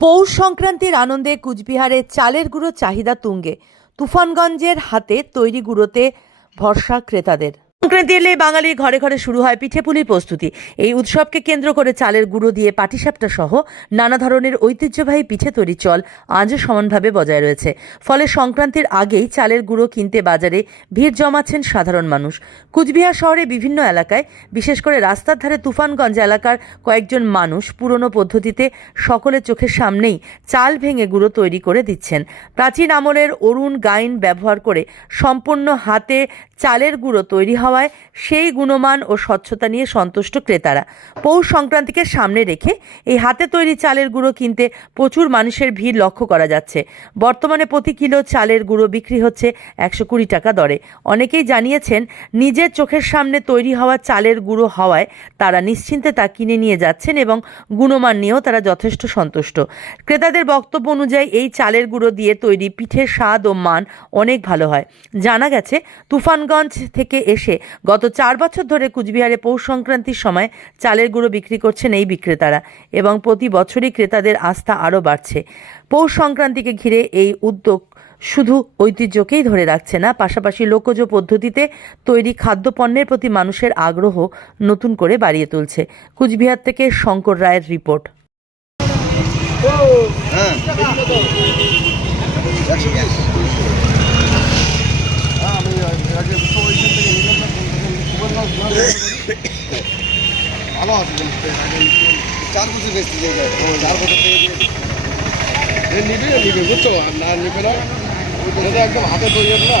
পৌষ সংক্রান্তির আনন্দে কুচবিহারে চালের গুঁড়ো চাহিদা তুঙ্গে। তুফানগঞ্জের হাতে তৈরি গুঁড়োতে ভরসা ক্রেতাদের। সংক্রান্তি এলে বাঙালির ঘরে ঘরে শুরু হয় পিঠেপুলির প্রস্তুতি। এই উৎসবকে কেন্দ্র করে চালের গুঁড়ো দিয়ে পাটিসাপটা সহ নানা ধরনের ঐতিহ্যবাহী পিঠে তৈরি চল আজও সমানভাবে বজায় রয়েছে। ফলে সংক্রান্তির আগেই চালের গুঁড়ো কিনতে বাজারে ভিড় জমাচ্ছেন সাধারণ মানুষ। কুচবিহার শহরে বিভিন্ন এলাকায়, বিশেষ করে রাস্তার ধারে তুফানগঞ্জ এলাকার কয়েকজন মানুষ পুরনো পদ্ধতিতে সকলের চোখের সামনেই চাল ভেঙে গুঁড়ো তৈরি করে দিচ্ছেন। প্রাচীন আমলের অরুণ গাইন ব্যবহার করে সম্পূর্ণ হাতে চালের গুঁড়ো তৈরি হওয়ায় সেই গুণমান ও স্বচ্ছতা নিয়ে সন্তুষ্ট ক্রেতারা। পৌষ সংক্রান্তিকে সামনে রেখে এই হাতে তৈরি চালের গুঁড়ো কিনতে প্রচুর মানুষের ভিড় লক্ষ্য করা যাচ্ছে। বর্তমানে প্রতি কিলো চালের গুঁড়ো বিক্রি হচ্ছে একশো কুড়ি টাকা দরে। অনেকেই জানিয়েছেন, নিজের চোখের সামনে তৈরি হওয়া চালের গুঁড়ো হওয়ায় তারা নিশ্চিন্তে তা কিনে নিয়ে যাচ্ছেন এবং গুণমান নিয়েও তারা যথেষ্ট সন্তুষ্ট। ক্রেতাদের বক্তব্য অনুযায়ী এই চালের গুঁড়ো দিয়ে তৈরি পিঠের স্বাদ ও মান অনেক ভালো হয়। জানা গেছে, তুফানগঞ্জ থেকে এসে গত চার বছর ধরে কুচবিহারে পৌষ সংক্রান্তির সময় চালের গুঁড়ো বিক্রি করছেন এই বিক্রেতারা এবং প্রতি বছরই ক্রেতাদের আস্থা আরও বাড়ছে। পৌষ সংক্রান্তিকে ঘিরে এই উদ্যোগ শুধু ঐতিহ্যকেই ধরে রাখছে না, পাশাপাশি লোকজ পদ্ধতিতে তৈরি খাদ্যপণ্যের প্রতি মানুষের আগ্রহ নতুন করে বাড়িয়ে তুলছে। কুচবিহার থেকে শঙ্কর রায়ের রিপোর্ট। হ্যাঁ আমি আগে তো ওইখান থেকে নিলাম না, সুবর্ণগঞ্জ ঘোরাঘুরি করি। ভালো আছে চার বছর বেশি জায়গায় চার বছর থেকে নিবি নিবে বুঝছ আর না নিবে না একদম হাতে তৈরি না।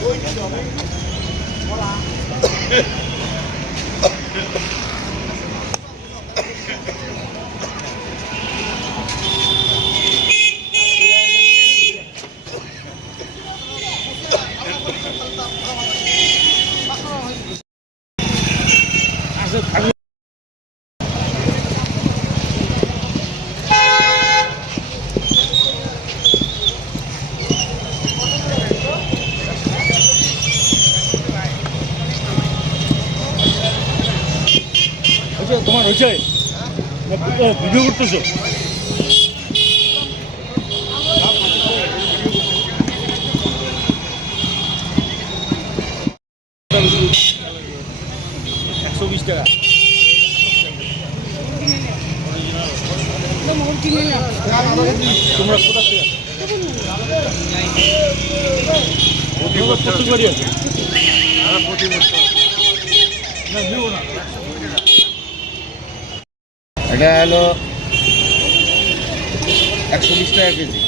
হাতে এটা কি নিয়ে নিয়ে আবার হয়েছে তোমার হয়েছে ভিডিও করতেছো? একশো বিশ টাকা। তোমরা কোথা থেকে? নিও না। এটা হলো একশো বিশ টাকা কেজি।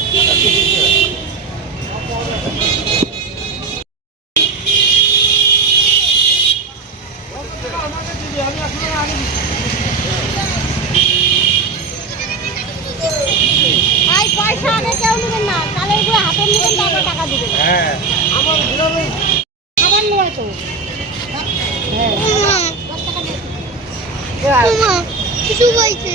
ভাই পয়সা আগে কেউ নেবেন না। চালের গুঁড়ো হাতে নেবেন তারপর টাকা দিবেন। হ্যাঁ। তো। কিছু বলছে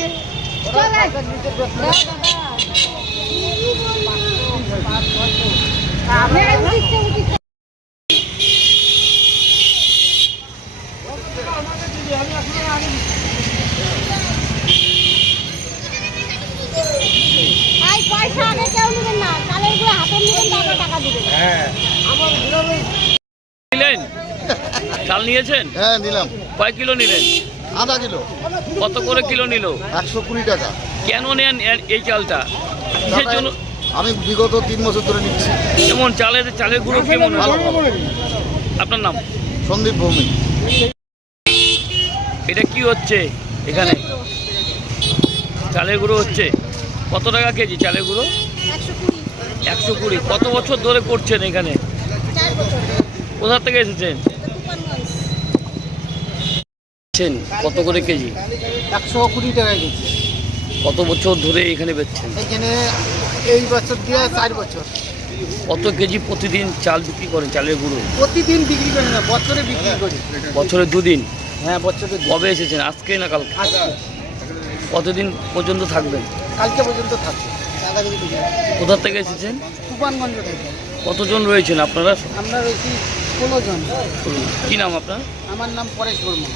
পয়সা আগে কেউ নেবেন না চালের গুঁড়ো হাতে নেবেন তারপর টাকা দিবেন হ্যাঁ। নিলেন? চাল নিয়েছেন? হ্যাঁ নিলাম। কয় কিলো নিলেন? আধা কিলো। কত করে কিলো নিল? একশো কুড়ি টাকা। কেন নেন এই চালটা? কিসের জন্য আমি বিগত তিন বছর ধরে নিচ্ছি। কেমন চালের চালের গুঁড়ো কেমন ভালো আপনার নাম? সন্দীপ ভৌমিক। এটা কি হচ্ছে এখানে? চালের গুঁড়ো হচ্ছে। কত টাকা কেজি চালের গুঁড়ো? একশো কুড়ি। কত বছর ধরে করছেন এখানে? কোথা থেকে এসেছেন? বেচছেন? কত করে কেজি? একশো কুড়ি টাকা কেজি কত বছর ধরে এখানে বেচছেন? এখানে এই বছর দিয়ে চার বছর। কত কেজি প্রতিদিন চাল বিক্রি করেন চালের গুঁড়ো? প্রতিদিন বিক্রি করি না বছরে বিক্রি করি। বছরে দুদিন? হ্যাঁ বছরে কবে এসেছেন? আজকে না কালকে? কতদিন পর্যন্ত থাকবেন? কালকে পর্যন্ত থাকবেন কোথা থেকে এসেছেন? তুফানগঞ্জ থেকে। কতজন রয়েছেন আপনারা? আমরা রয়েছি ষোলো জন। কি নাম আপনার? আমার নাম পরেশ বর্মা